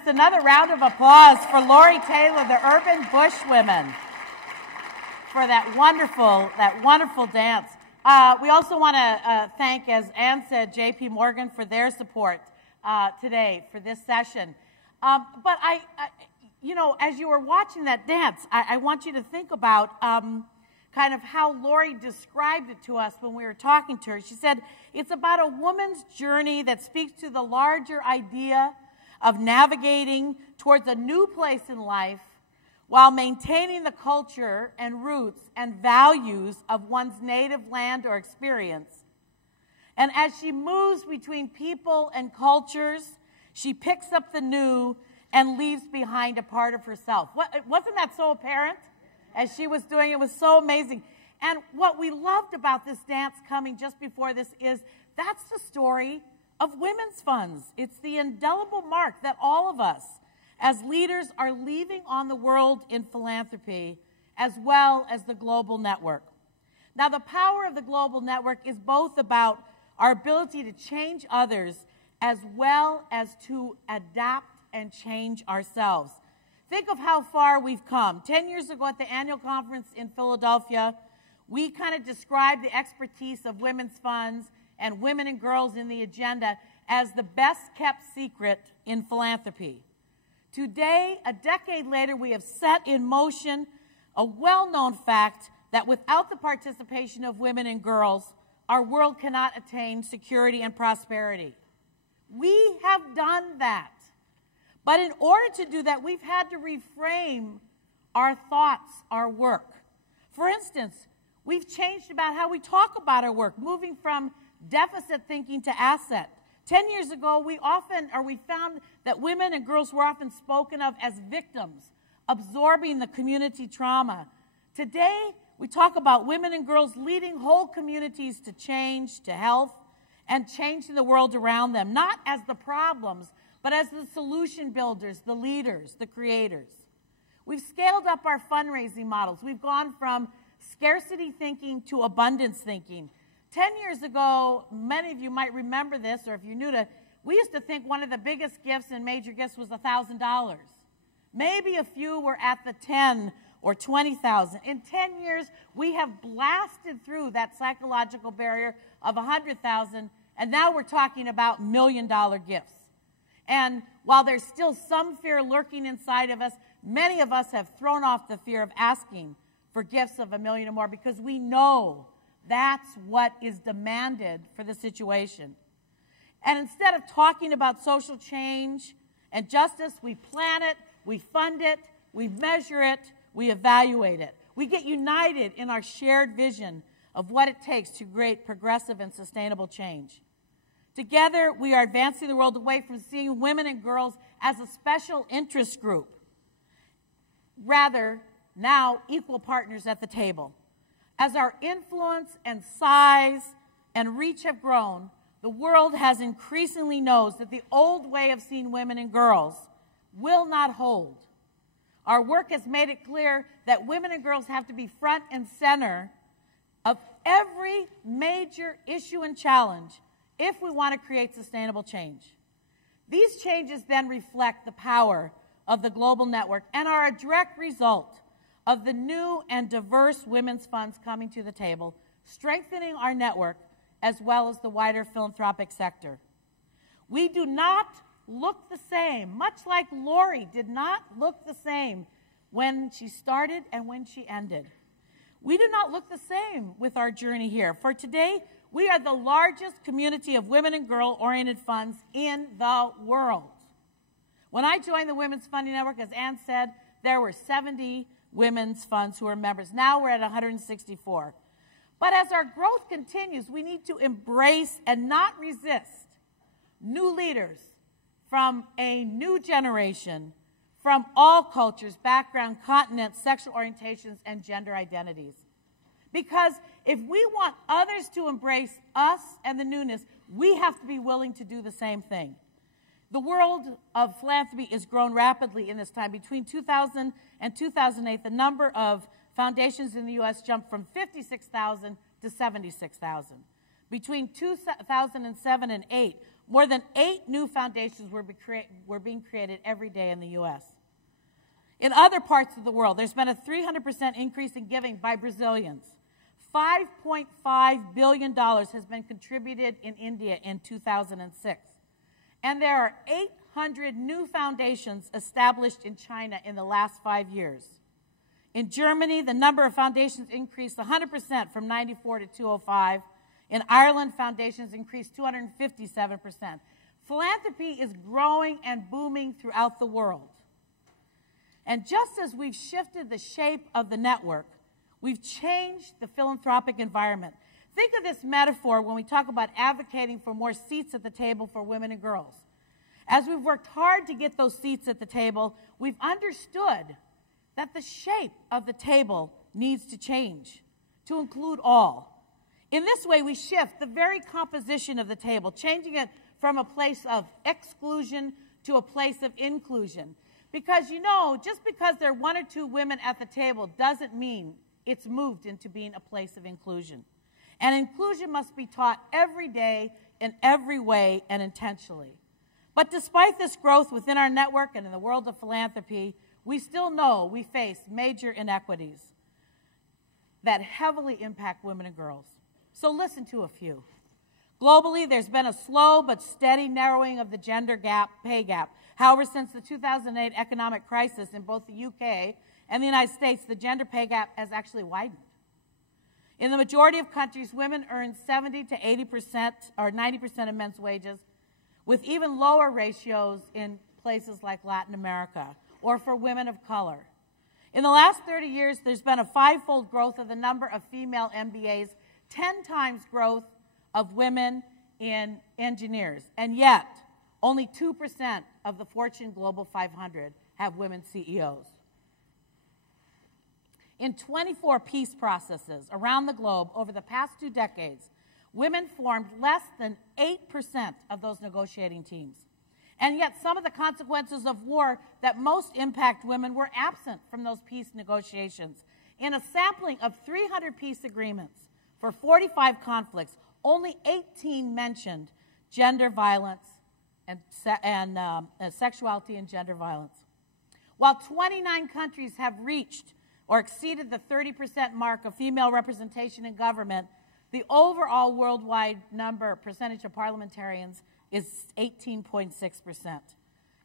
us another round of applause for Lori Taylor, the Urban Bushwomen, for that wonderful dance. We also want to thank, as Ann said, J.P. Morgan for their support today for this session. But you know, as you were watching that dance, I want you to think about kind of how Lori described it to us when we were talking to her. She said, it's about a woman's journey that speaks to the larger idea of navigating towards a new place in life while maintaining the culture and roots and values of one's native land or experience. And as she moves between people and cultures, she picks up the new and leaves behind a part of herself. Wasn't that so apparent as she was doing it? It was so amazing. And what we loved about this dance coming just before this is that's the story of women's funds. It's the indelible mark that all of us as leaders are leaving on the world in philanthropy, as well as the global network. Now, the power of the global network is both about our ability to change others as well as to adapt and change ourselves. Think of how far we've come. 10 years ago at the annual conference in Philadelphia, we kind of described the expertise of women's funds and women and girls in the agenda as the best kept secret in philanthropy. Today, a decade later, we have set in motion a well-known fact that without the participation of women and girls, our world cannot attain security and prosperity. We have done that. But in order to do that, we've had to reframe our thoughts, our work. For instance, we've changed about how we talk about our work, moving from deficit thinking to asset. 10 years ago, we found that women and girls were often spoken of as victims, absorbing the community trauma. Today, we talk about women and girls leading whole communities to change, to health, and changing the world around them, not as the problems, but as the solution builders, the leaders, the creators. We've scaled up our fundraising models. We've gone from scarcity thinking to abundance thinking. 10 years ago, many of you might remember this, or if you're new to, we used to think one of the biggest gifts and major gifts was $1,000. Maybe a few were at the 10 or 20,000. In 10 years, we have blasted through that psychological barrier of 100,000, and now we're talking about million-dollar gifts. And while there's still some fear lurking inside of us, many of us have thrown off the fear of asking for gifts of $1 million or more because we know that's what is demanded for the situation. And instead of talking about social change and justice, we plan it, we fund it, we measure it, we evaluate it. We get united in our shared vision of what it takes to create progressive and sustainable change. Together, we are advancing the world away from seeing women and girls as a special interest group. Rather, now equal partners at the table. As our influence and size and reach have grown, the world has increasingly knows that the old way of seeing women and girls will not hold. Our work has made it clear that women and girls have to be front and center of every major issue and challenge if we want to create sustainable change. These changes then reflect the power of the global network and are a direct result of the new and diverse women's funds coming to the table, strengthening our network as well as the wider philanthropic sector. We do not look the same, much like Lori did not look the same when she started and when she ended. We do not look the same with our journey here. For today, we are the largest community of women and girl-oriented funds in the world. When I joined the Women's Funding Network, as Ann said, there were 70 women's funds who are members. Now we're at 164. But as our growth continues, we need to embrace and not resist new leaders from a new generation, from all cultures, background, continents, sexual orientations, and gender identities. Because if we want others to embrace us and the newness, we have to be willing to do the same thing. The world of philanthropy has grown rapidly in this time. Between 2000 and 2008, the number of foundations in the U.S. jumped from 56,000 to 76,000. Between 2007 and 2008, More than 8 new foundations were being created every day in the U.S. In other parts of the world, there's been a 300% increase in giving by Brazilians. $5.5 billion has been contributed in India in 2006. And there are 800 new foundations established in China in the last 5 years. In Germany, the number of foundations increased 100% from 94 to 205. In Ireland, foundations increased 257%. Philanthropy is growing and booming throughout the world. And just as we've shifted the shape of the network, we've changed the philanthropic environment. Think of this metaphor when we talk about advocating for more seats at the table for women and girls. As we've worked hard to get those seats at the table, we've understood that the shape of the table needs to change to include all. In this way, we shift the very composition of the table, changing it from a place of exclusion to a place of inclusion. Because, you know, just because there are 1 or 2 women at the table doesn't mean it's moved into being a place of inclusion. And inclusion must be taught every day, in every way, and intentionally. But despite this growth within our network and in the world of philanthropy, we still know we face major inequities that heavily impact women and girls. So listen to a few. Globally, there's been a slow but steady narrowing of the gender pay gap. However, since the 2008 economic crisis in both the UK and the United States, the gender pay gap has actually widened. In the majority of countries, women earn 70 to 80% or 90% of men's wages, with even lower ratios in places like Latin America or for women of color. In the last 30 years, there's been a 5-fold growth of the number of female MBAs, 10 times growth of women in engineers, and yet only 2% of the Fortune Global 500 have women CEOs. In 24 peace processes around the globe over the past 2 decades, women formed less than 8% of those negotiating teams. And yet some of the consequences of war that most impact women were absent from those peace negotiations. In a sampling of 300 peace agreements for 45 conflicts, only 18 mentioned gender violence and sexuality and gender violence. While 29 countries have reached or exceeded the 30% mark of female representation in government, the overall worldwide percentage of parliamentarians is 18.6%.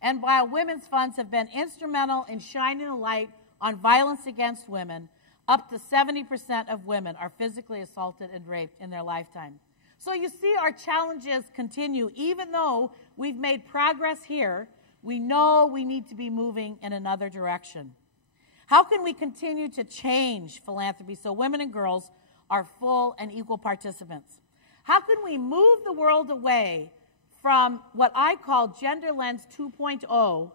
And while women's funds have been instrumental in shining a light on violence against women, up to 70% of women are physically assaulted and raped in their lifetime. So you see, our challenges continue. Even though we've made progress here, we know we need to be moving in another direction. How can we continue to change philanthropy so women and girls are full and equal participants? How can we move the world away from what I call Gender Lens 2.0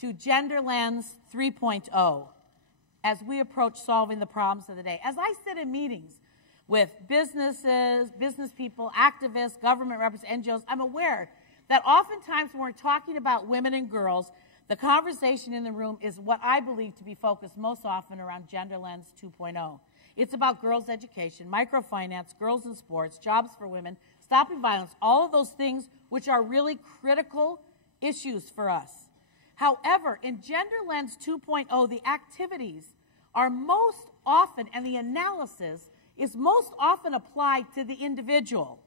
to Gender Lens 3.0 as we approach solving the problems of the day? As I sit in meetings with businesses, business people, activists, government representatives, NGOs, I'm aware that oftentimes when we're talking about women and girls, the conversation in the room is what I believe to be focused most often around Gender Lens 2.0. It's about girls' education, microfinance, girls in sports, jobs for women, stopping violence, all of those things which are really critical issues for us. However, in Gender Lens 2.0, the activities are most often, and the analysis is most often applied to the individual,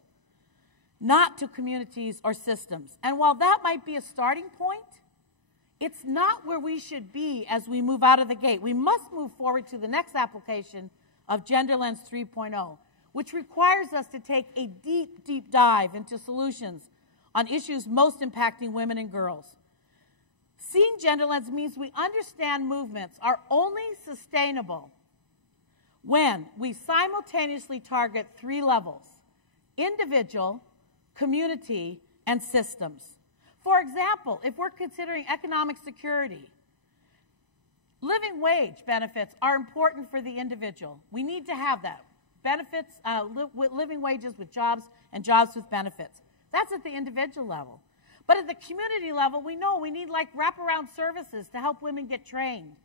not to communities or systems. And while that might be a starting point, it's not where we should be as we move out of the gate. We must move forward to the next application of Gender Lens 3.0, which requires us to take a deep, deep dive into solutions on issues most impacting women and girls. Seeing Gender Lens means we understand movements are only sustainable when we simultaneously target 3 levels: individual, community, and systems. For example, if we're considering economic security, living wage benefits are important for the individual. We need to have that. Benefits, living wages with jobs and jobs with benefits. That's at the individual level. But at the community level, we know we need like wraparound services to help women get trained,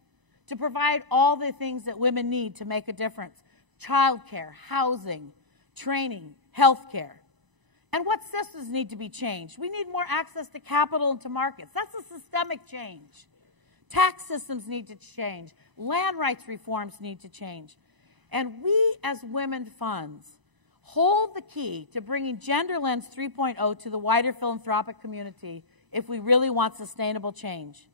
to provide all the things that women need to make a difference: childcare, housing, training, healthcare. And what systems need to be changed? We need more access to capital and to markets. That's a systemic change. Tax systems need to change. Land rights reforms need to change. And we, as Women Funds, hold the key to bringing Gender Lens 3.0 to the wider philanthropic community if we really want sustainable change.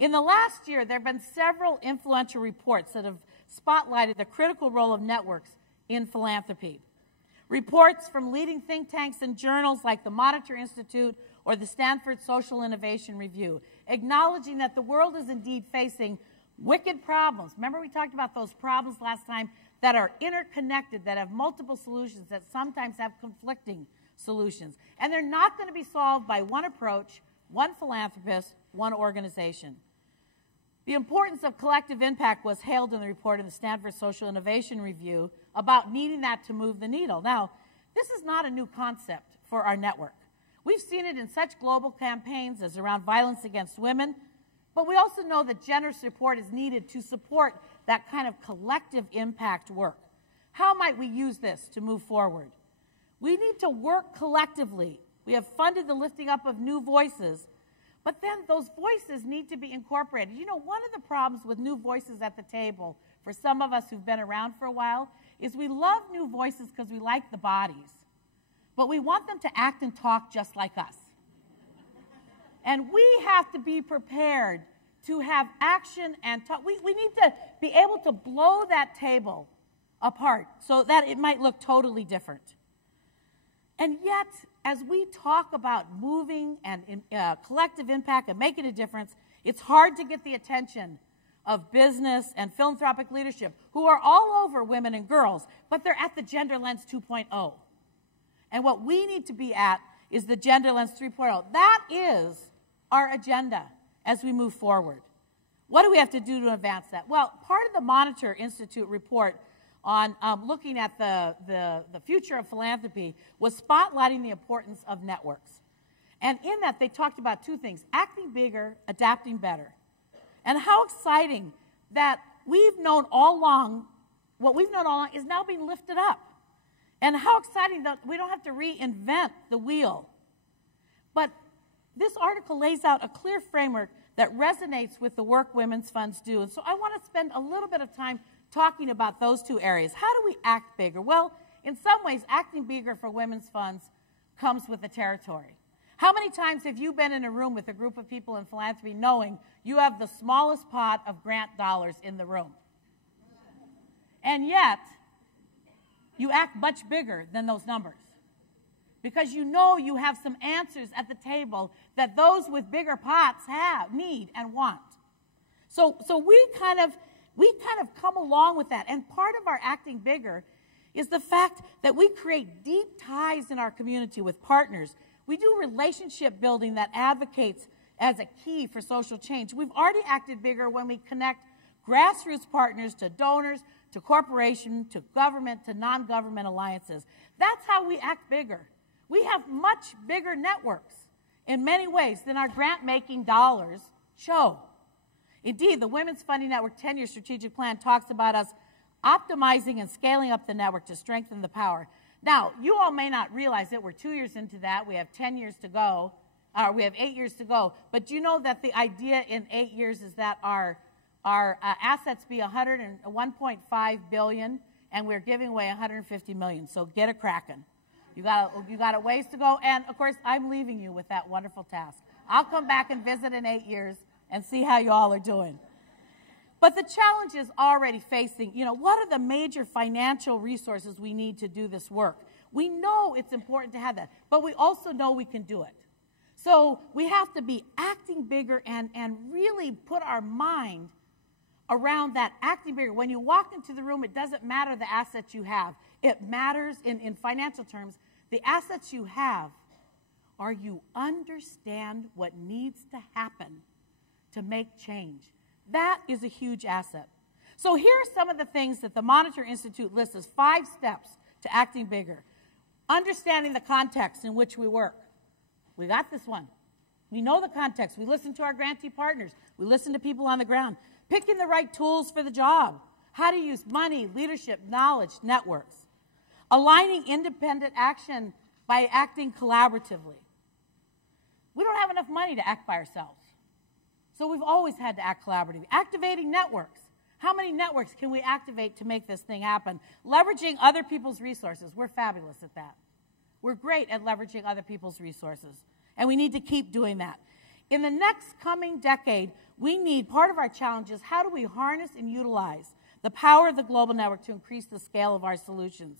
In the last year, there have been several influential reports that have spotlighted the critical role of networks in philanthropy. Reports from leading think tanks and journals like the Monitor Institute or the Stanford Social Innovation Review, acknowledging that the world is indeed facing wicked problems. Remember we talked about those problems last time that are interconnected, that have multiple solutions, that sometimes have conflicting solutions. And they're not going to be solved by one approach, one philanthropist, one organization. The importance of collective impact was hailed in the report in the Stanford Social Innovation Review about needing that to move the needle. Now, this is not a new concept for our network. We've seen it in such global campaigns as around violence against women, but we also know that generous support is needed to support that kind of collective impact work. How might we use this to move forward? We need to work collectively. We have funded the lifting up of new voices, but then those voices need to be incorporated. You know, one of the problems with new voices at the table, for some of us who've been around for a while, is we love new voices because we like the bodies, but we want them to act and talk just like us. And we have to be prepared to have action and talk. We need to be able to blow that table apart so that it might look totally different. And yet, as we talk about moving and collective impact and making a difference, it's hard to get the attention of business and philanthropic leadership, who are all over women and girls, but they're at the Gender Lens 2.0. And what we need to be at is the Gender Lens 3.0. That is our agenda as we move forward. What do we have to do to advance that? Well, part of the Monitor Institute report on looking at the future of philanthropy was spotlighting the importance of networks. And in that, they talked about two things: acting bigger, adapting better. And how exciting that we've known all along, what we've known all along is now being lifted up. And how exciting that we don't have to reinvent the wheel. But this article lays out a clear framework that resonates with the work Women's Funds do. And so I want to spend a little bit of time talking about those two areas. How do we act bigger? Well, in some ways, acting bigger for Women's Funds comes with the territory. How many times have you been in a room with a group of people in philanthropy knowing you have the smallest pot of grant dollars in the room? And yet, you act much bigger than those numbers, because you know you have some answers at the table that those with bigger pots need and want. So we kind of come along with that. And part of our acting bigger is the fact that we create deep ties in our community with partners. We do relationship building that advocates as a key for social change. We've already acted bigger when we connect grassroots partners to donors, to corporations, to government, to non-government alliances. That's how we act bigger. We have much bigger networks in many ways than our grant-making dollars show. Indeed, the Women's Funding Network 10-year strategic plan talks about us optimizing and scaling up the network to strengthen the power. Now, you all may not realize that we're 2 years into that. We have 10 years to go. We have 8 years to go. But do you know that the idea in 8 years is that our assets be $1.5 billion, and we're giving away $150 million. So get a cracking. You got a ways to go. And, of course, I'm leaving you with that wonderful task. I'll come back and visit in 8 years and see how you all are doing. But the challenge is already facing, what are the major financial resources we need to do this work? We know it's important to have that, but we also know we can do it. So we have to be acting bigger and really put our mind around that acting bigger. When you walk into the room, it doesn't matter the assets you have. It matters in financial terms, the assets you have are you understand what needs to happen to make change. That is a huge asset. So here are some of the things that the Monitor Institute lists as 5 steps to acting bigger. Understanding the context in which we work. We got this one. We know the context. We listen to our grantee partners. We listen to people on the ground. Picking the right tools for the job. How to use money, leadership, knowledge, networks. Aligning independent action by acting collaboratively. We don't have enough money to act by ourselves. So we've always had to act collaboratively. Activating networks. How many networks can we activate to make this thing happen? Leveraging other people's resources. We're fabulous at that. We're great at leveraging other people's resources. And we need to keep doing that. In the next coming decade, we need, part of our challenge is how do we harness and utilize the power of the global network to increase the scale of our solutions?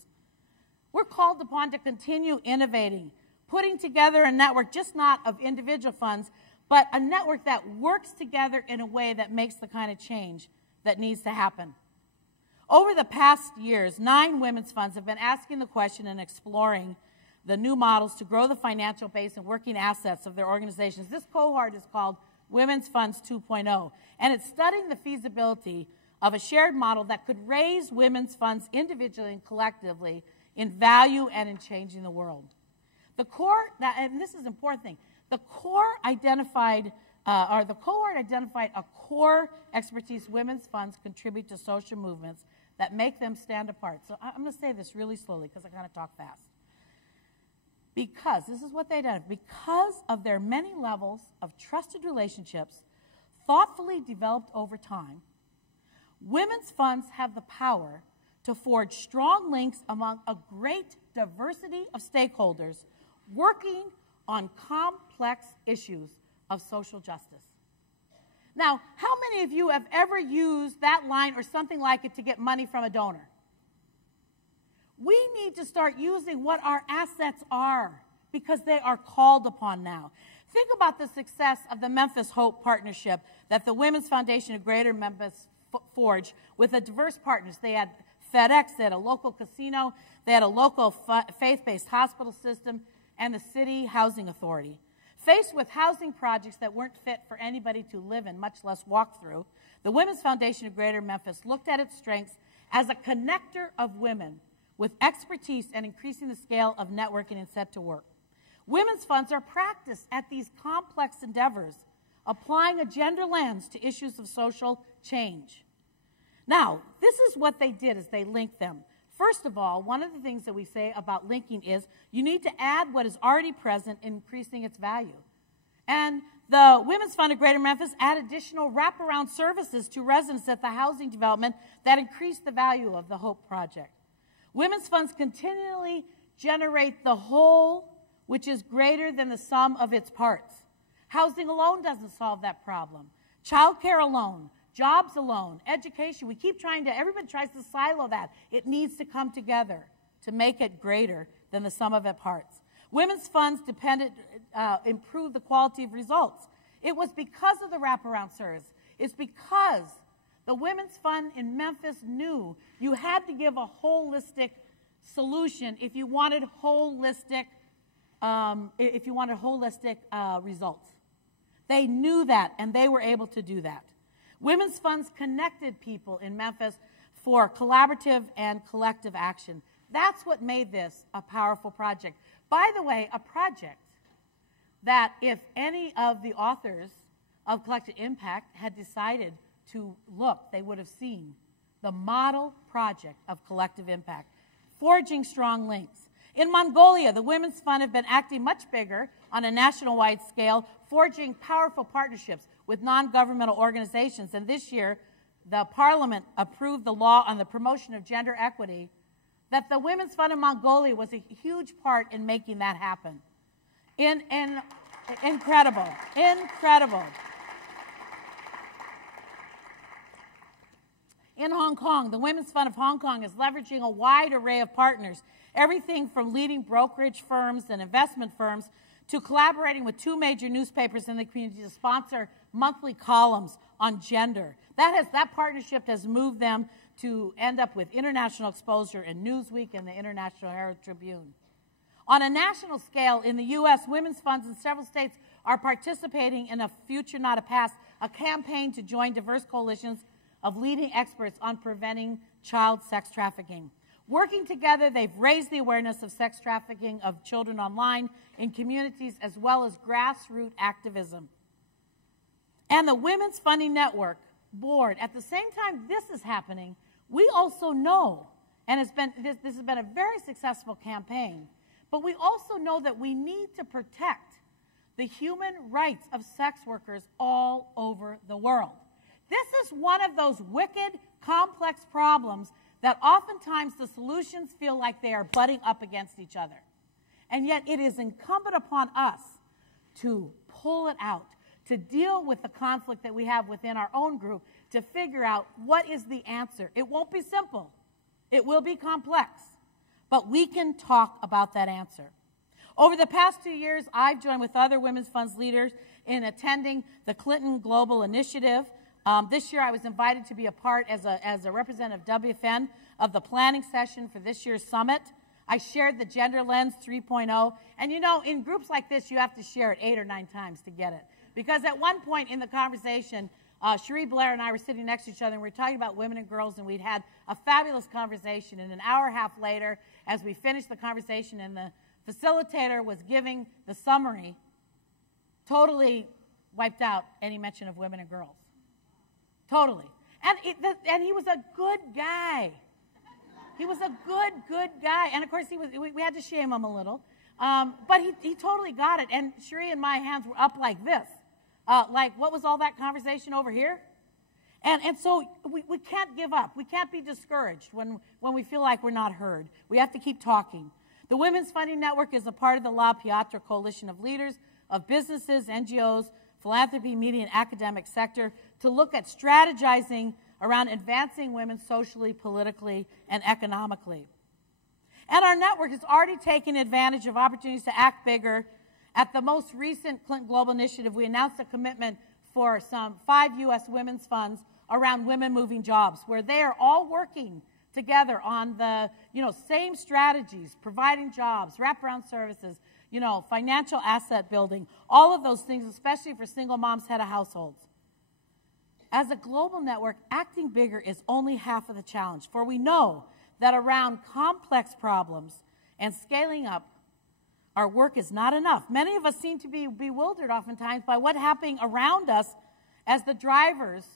We're called upon to continue innovating, putting together a network just not of individual funds, but a network that works together in a way that makes the kind of change that needs to happen. Over the past years, 9 women's funds have been asking the question and exploring the new models to grow the financial base and working assets of their organizations. This cohort is called Women's Funds 2.0, and it's studying the feasibility of a shared model that could raise women's funds individually and collectively in value and in changing the world. The core, and this is an important thing, the cohort identified a core expertise women's funds contribute to social movements that make them stand apart. So I'm going to say this really slowly because I kind of talk fast. Because, this is what they identified, because of their many levels of trusted relationships thoughtfully developed over time, women's funds have the power to forge strong links among a great diversity of stakeholders working on complex issues of social justice. Now, how many of you have ever used that line or something like it to get money from a donor? We need to start using what our assets are because they are called upon now. Think about the success of the Memphis Hope partnership that the Women's Foundation of Greater Memphis forged with the diverse partners. They had FedEx, they had a local casino, they had a local faith-based hospital system, and the City Housing Authority. Faced with housing projects that weren't fit for anybody to live in, much less walk through, the Women's Foundation of Greater Memphis looked at its strengths as a connector of women with expertise and increasing the scale of networking and set to work. Women's funds are practiced at these complex endeavors, applying a gender lens to issues of social change. Now, this is what they did is they linked them. First of all, one of the things that we say about linking is you need to add what is already present, increasing its value. And the Women's Fund of Greater Memphis add additional wraparound services to residents at the housing development that increase the value of the Hope Project. Women's funds continually generate the whole, which is greater than the sum of its parts. Housing alone doesn't solve that problem. Child care alone, jobs alone, education, we keep trying to, everybody tries to silo that. It needs to come together to make it greater than the sum of its parts. Women's funds improve the quality of results. It was because of the wraparound service. It's because the Women's Fund in Memphis knew you had to give a holistic solution if you wanted holistic results. They knew that, and they were able to do that. Women's funds connected people in Memphis for collaborative and collective action. That's what made this a powerful project. By the way, a project that if any of the authors of Collective Impact had decided to look, they would have seen the model project of collective impact, forging strong links. In Mongolia, the Women's Fund have been acting much bigger on a national-wide scale, forging powerful partnerships with non-governmental organizations. And this year, the Parliament approved the law on the promotion of gender equity, that the Women's Fund of Mongolia was a huge part in making that happen. Incredible, incredible. In Hong Kong, the Women's Fund of Hong Kong is leveraging a wide array of partners, everything from leading brokerage firms and investment firms to collaborating with 2 major newspapers in the community to sponsor monthly columns on gender. That partnership has moved them to end up with international exposure in Newsweek and the International Herald Tribune. On a national scale, in the U.S., women's funds in several states are participating in a Future Not a Past, a campaign to join diverse coalitions of leading experts on preventing child sex trafficking. Working together, they've raised the awareness of sex trafficking of children online in communities as well as grassroots activism. And the Women's Funding Network Board, at the same time this is happening, we also know, and this has been a very successful campaign, But we also know that we need to protect the human rights of sex workers all over the world. This is one of those wicked, complex problems that oftentimes the solutions feel like they are butting up against each other. And yet it is incumbent upon us to pull it out, to deal with the conflict that we have within our own group, to figure out what is the answer. It won't be simple. It will be complex. But we can talk about that answer. Over the past 2 years, I've joined with other Women's Funds leaders in attending the Clinton Global Initiative. This year, I was invited to be a part as a representative of WFN of the planning session for this year's summit. I shared the Gender Lens 3.0. And you know, in groups like this, you have to share it 8 or 9 times to get it. Because at one point in the conversation, Cherie Blair and I were sitting next to each other, and we were talking about women and girls, and we'd had a fabulous conversation. And an hour and a half later, as we finished the conversation and the facilitator was giving the summary, totally wiped out any mention of women and girls. Totally. And he was a good guy. He was a good guy. And of course, we had to shame him a little. But he totally got it. And Cherie and my hands were up like this. Like, what was all that conversation over here? And so we can't give up. We can't be discouraged when we feel like we're not heard. We have to keep talking. The Women's Funding Network is a part of the La Piatra Coalition of leaders of businesses, NGOs, philanthropy, media, and academic sector to look at strategizing around advancing women socially, politically, and economically. And our network has already taken advantage of opportunities to act bigger. At the most recent Clinton Global Initiative, we announced a commitment for some 5 U.S. women's funds around women moving jobs, where they are all working together on the same strategies, providing jobs, wraparound services, financial asset building, all of those things, especially for single moms, head of households. As a global network, acting bigger is only half of the challenge, for we know that around complex problems and scaling up, our work is not enough. Many of us seem to be bewildered oftentimes by what's happening around us as the drivers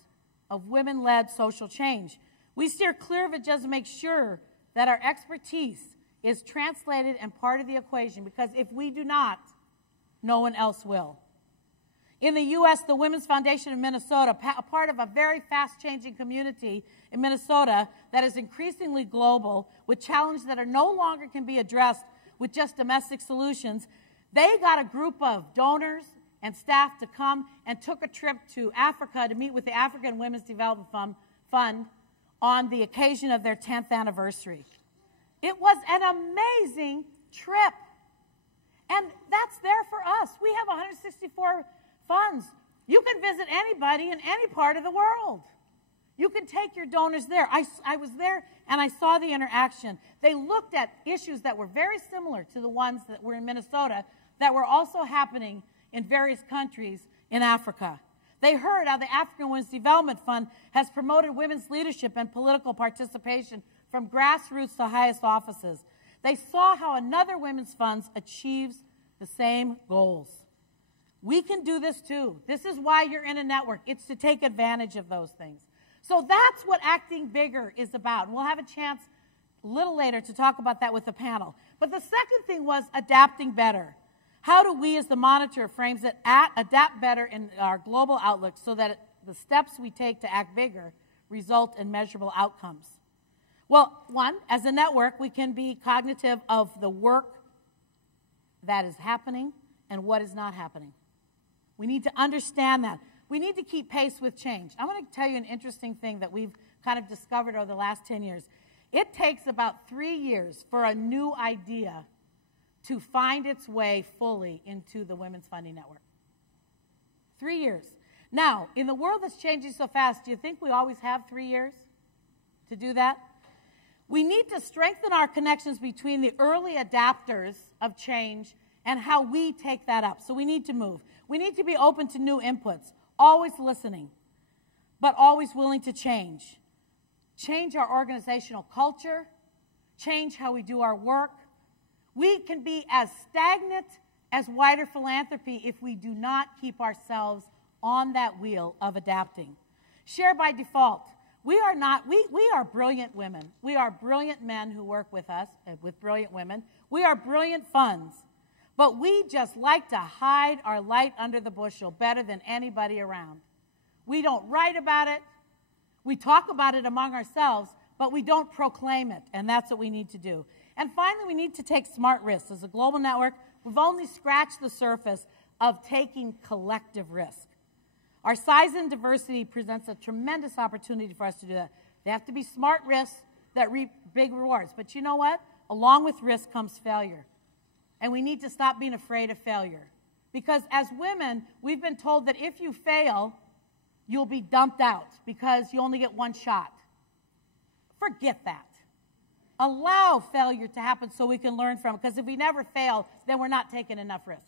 of women-led social change. We steer clear of it just to make sure that our expertise is translated and part of the equation, because if we do not, no one else will. In the U.S., the Women's Foundation of Minnesota, a part of a very fast-changing community in Minnesota that is increasingly global, with challenges that are no longer can be addressed with just domestic solutions, they got a group of donors and staff to come and took a trip to Africa to meet with the African Women's Development Fund on the occasion of their 10th anniversary. It was an amazing trip. And that's there for us. We have 164 funds. You can visit anybody in any part of the world. You can take your donors there. I was there and I saw the interaction. They looked at issues that were very similar to the ones that were in Minnesota that were also happening in various countries in Africa. They heard how the African Women's Development Fund has promoted women's leadership and political participation from grassroots to highest offices. They saw how another women's fund achieves the same goals. We can do this too. This is why you're in a network. It's to take advantage of those things. So that's what acting bigger is about. We'll have a chance a little later to talk about that with the panel. But the second thing was adapting better. How do we as the monitor frames it adapt better in our global outlook so that the steps we take to act bigger result in measurable outcomes? Well, one, as a network, we can be cognitive of the work that is happening and what is not happening. We need to understand that. We need to keep pace with change. I want to tell you an interesting thing that we've kind of discovered over the last 10 years. It takes about 3 years for a new idea to find its way fully into the Women's Funding Network. 3 years. Now, in the world that's changing so fast, do you think we always have 3 years to do that? We need to strengthen our connections between the early adapters of change and how we take that up. So we need to move. We need to be open to new inputs, always listening, but always willing to change. Change our organizational culture, change how we do our work. We can be as stagnant as wider philanthropy if we do not keep ourselves on that wheel of adapting. Share by default. We are not, we are brilliant women. We are brilliant men who work with us, with brilliant women. We are brilliant funds. But we just like to hide our light under the bushel better than anybody around. We don't write about it. We talk about it among ourselves, but we don't proclaim it, and that's what we need to do. And finally, we need to take smart risks. As a global network, we've only scratched the surface of taking collective risk. Our size and diversity presents a tremendous opportunity for us to do that. They have to be smart risks that reap big rewards. But you know what? Along with risk comes failure. And we need to stop being afraid of failure. Because as women, we've been told that if you fail, you'll be dumped out because you only get one shot. Forget that. Allow failure to happen so we can learn from it. Because if we never fail, then we're not taking enough risk.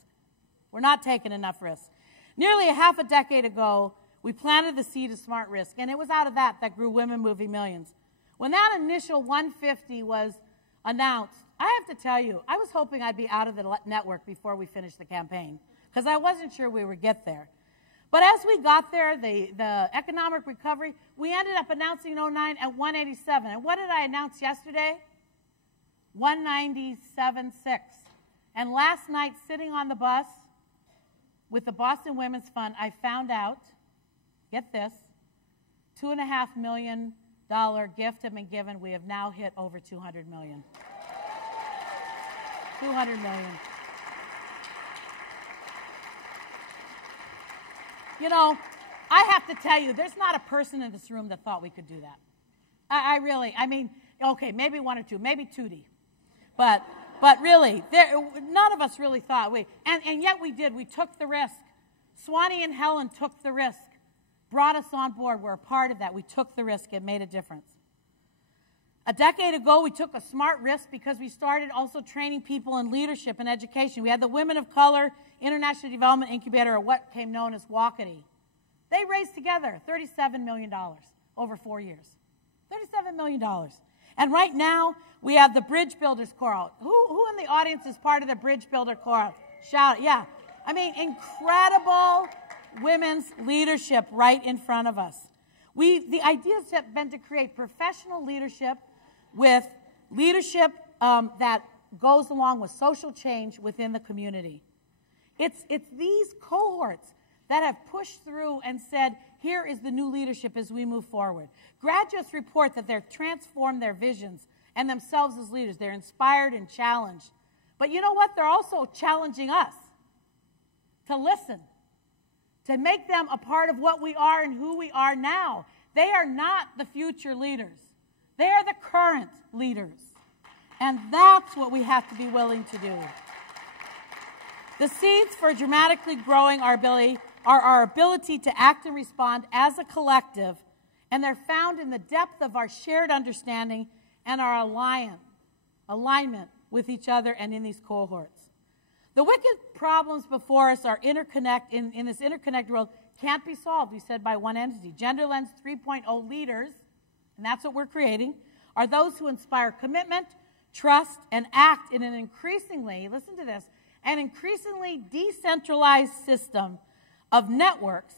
We're not taking enough risk. Nearly a half a decade ago, we planted the seed of smart risk, and it was out of that grew Women Moving Millions. When that initial 150 was announced, I have to tell you, I was hoping I'd be out of the network before we finished the campaign, because I wasn't sure we would get there. But as we got there, the economic recovery, we ended up announcing in 2009 at 187. And what did I announce yesterday? 197.6. And last night, sitting on the bus with the Boston Women's Fund, I found out, get this, $2.5 million gift had been given. We have now hit over $200 million. $200 million. You know, I have to tell you, there's not a person in this room that thought we could do that. I mean, okay, maybe one or two, maybe Tootie. But really, none of us really thought and yet we did. We took the risk. Swanee and Helen took the risk, brought us on board. We're a part of that. We took the risk. It made a difference. A decade ago, we took a smart risk because we started also training people in leadership and education. We had the Women of Color International Development Incubator, or what came known as WACADI. They raised together $37 million over 4 years. $37 million. And right now, we have the Bridge Builders Choral. Who in the audience is part of the Bridge Builder Choral? Shout it, yeah. I mean, incredible women's leadership right in front of us. The ideas have been to create professional leadership with leadership that goes along with social change within the community. It's these cohorts that have pushed through and said, here is the new leadership as we move forward. Graduates report that they've transformed their visions and themselves as leaders. They're inspired and challenged. But you know what? They're also challenging us to listen, to make them a part of what we are and who we are now. They are not the future leaders. They are the current leaders. And that's what we have to be willing to do. The seeds for dramatically growing our ability are our ability to act and respond as a collective, and they're found in the depth of our shared understanding and our alignment with each other and in these cohorts. The wicked problems before us are in this interconnected world can't be solved, we said, by one entity. GenderLens 3.0 leaders, and that's what we're creating, are those who inspire commitment, trust, and act in an increasingly, listen to this, an increasingly decentralized system of networks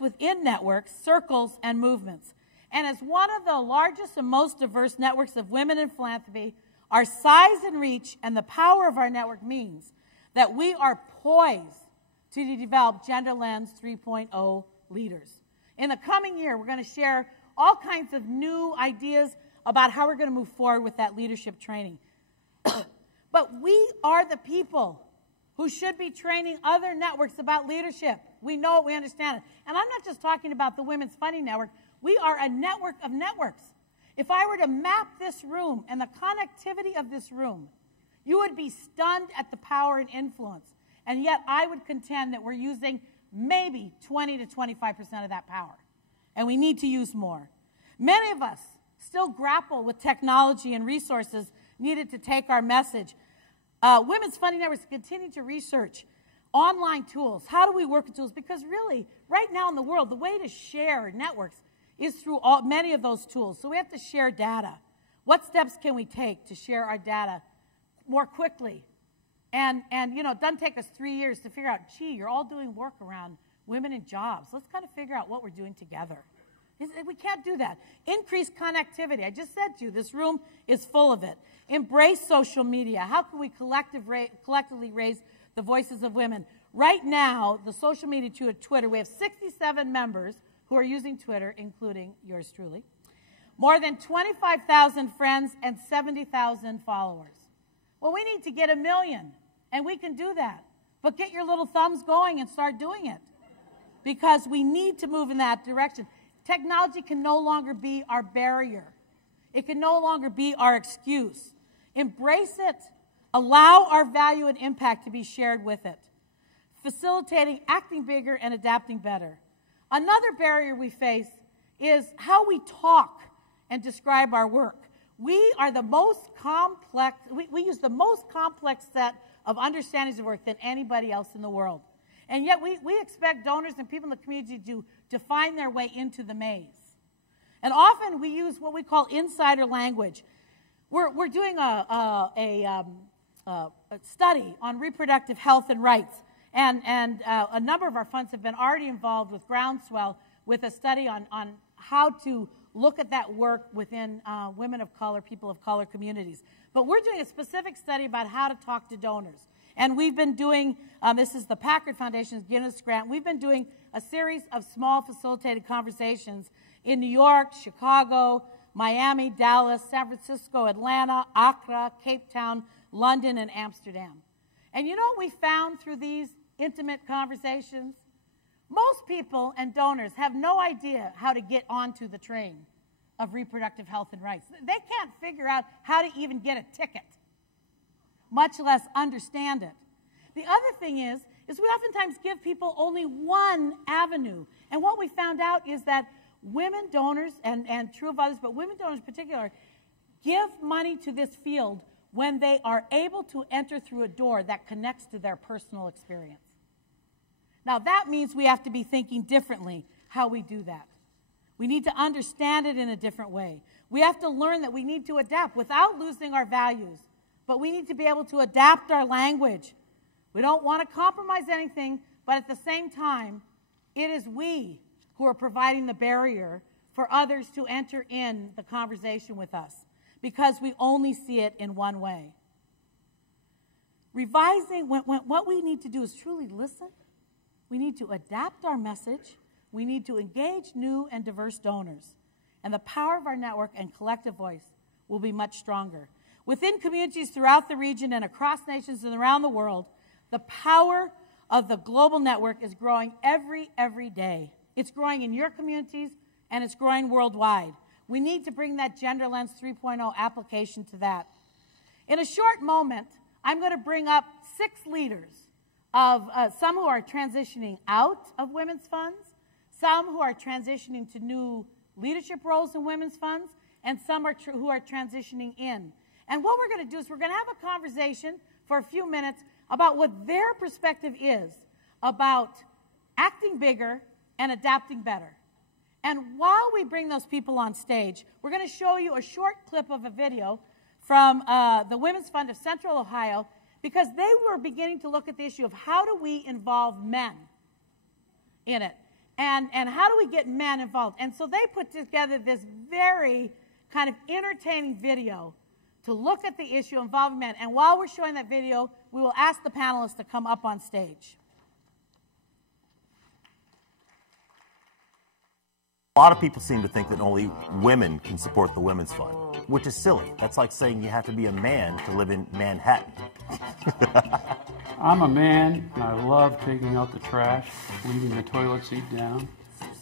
within networks, circles, and movements. And as one of the largest and most diverse networks of women in philanthropy, our size and reach and the power of our network means that we are poised to develop GenderLens 3.0 leaders. In the coming year, we're going to share all kinds of new ideas about how we're going to move forward with that leadership training. But we are the people who should be training other networks about leadership. We know it, we understand it. And I'm not just talking about the Women's Funding Network. We are a network of networks. If I were to map this room and the connectivity of this room, you would be stunned at the power and influence. And yet I would contend that we're using maybe 20 to 25% of that power. And we need to use more. Many of us still grapple with technology and resources needed to take our message. Women's Funding Networks continue to research online tools. How do we work with tools? Because really, right now in the world, the way to share networks is through many of those tools. So we have to share data. What steps can we take to share our data more quickly? And you know, it doesn't take us 3 years to figure out, gee, you're all doing work around women in jobs. Let's kind of figure out what we're doing together. We can't do that. Increase connectivity. I just said to you, this room is full of it. Embrace social media. How can we collectively raise the voices of women? Right now, the social media to Twitter, we have 67 members who are using Twitter, including yours truly. More than 25,000 friends and 70,000 followers. Well, we need to get 1 million, and we can do that. But get your little thumbs going and start doing it, because we need to move in that direction. Technology can no longer be our barrier. It can no longer be our excuse. Embrace it. Allow our value and impact to be shared with it. Facilitating acting bigger and adapting better. Another barrier we face is how we talk and describe our work. We are the most complex, we use the most complex set of understandings of work than anybody else in the world. And yet we expect donors and people in the community to find their way into the maze. And often we use what we call insider language. We're doing a study on reproductive health and rights. And a number of our funds have been already involved with Groundswell with a study on how to look at that work within women of color, people of color communities. But we're doing a specific study about how to talk to donors. And we've been doing, this is the Packard Foundation's Guinness Grant, we've been doing a series of small facilitated conversations in New York, Chicago, Miami, Dallas, San Francisco, Atlanta, Accra, Cape Town, London, and Amsterdam. And you know what we found through these intimate conversations? Most people and donors have no idea how to get onto the train of reproductive health and rights. They can't figure out how to even get a ticket, much less understand it. The other thing is we oftentimes give people only one avenue. And what we found out is that women donors, and true of others, but women donors in particular, give money to this field when they are able to enter through a door that connects to their personal experience. Now, that means we have to be thinking differently how we do that. We need to understand it in a different way. We have to learn that we need to adapt without losing our values, but we need to be able to adapt our language. We don't want to compromise anything, but at the same time, it is we who are providing the barrier for others to enter in the conversation with us, because we only see it in one way. Revising, what we need to do is truly listen. We need to adapt our message. We need to engage new and diverse donors. And the power of our network and collective voice will be much stronger. Within communities throughout the region and across nations and around the world, the power of the global network is growing every day. It's growing in your communities, and it's growing worldwide. We need to bring that Gender Lens 3.0 application to that. In a short moment, I'm going to bring up 6 leaders of some who are transitioning out of women's funds, some who are transitioning to new leadership roles in women's funds, and some who are transitioning in. And what we're going to do is we're going to have a conversation for a few minutes about what their perspective is about acting bigger and adapting better. And while we bring those people on stage, we're going to show you a short clip of a video from the Women's Fund of Central Ohio, because they were beginning to look at the issue of how do we involve men in it, and how do we get men involved. And so they put together this very kind of entertaining video to look at the issue involving men. And while we're showing that video, we will ask the panelists to come up on stage. A lot of people seem to think that only women can support the Women's Fund, which is silly. That's like saying you have to be a man to live in Manhattan. I'm a man, and I love taking out the trash, leaving the toilet seat down,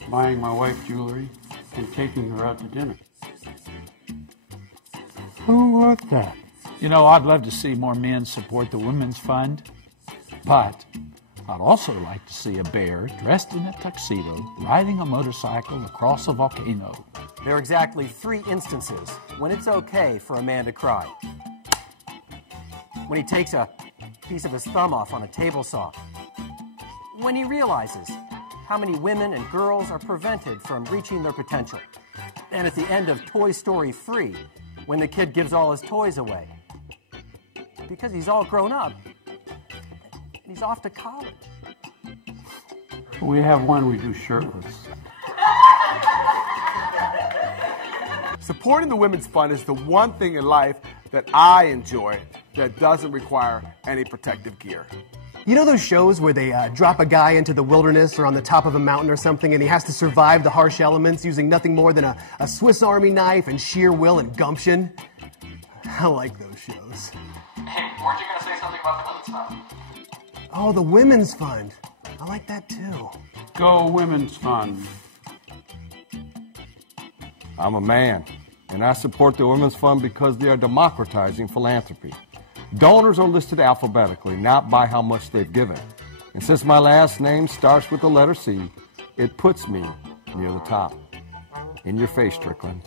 buying my wife jewelry, and taking her out to dinner. Who wants that? You know, I'd love to see more men support the Women's Fund, but I'd also like to see a bear dressed in a tuxedo riding a motorcycle across a volcano. There are exactly 3 instances when it's okay for a man to cry. When he takes a piece of his thumb off on a table saw. When he realizes how many women and girls are prevented from reaching their potential. And at the end of Toy Story 3, when the kid gives all his toys away. Because he's all grown up. He's off to college. We have one we do shirtless. Supporting the Women's Fund is the one thing in life that I enjoy that doesn't require any protective gear. You know those shows where they drop a guy into the wilderness or on the top of a mountain or something and he has to survive the harsh elements using nothing more than a Swiss Army knife and sheer will and gumption? I like those shows. Hey, weren't you going to say something about the Women's Fund? Oh, the Women's Fund. I like that too. Go Women's Fund. I'm a man, and I support the Women's Fund because they are democratizing philanthropy. Donors are listed alphabetically, not by how much they've given. And since my last name starts with the letter C, it puts me near the top. In your face, Strickland.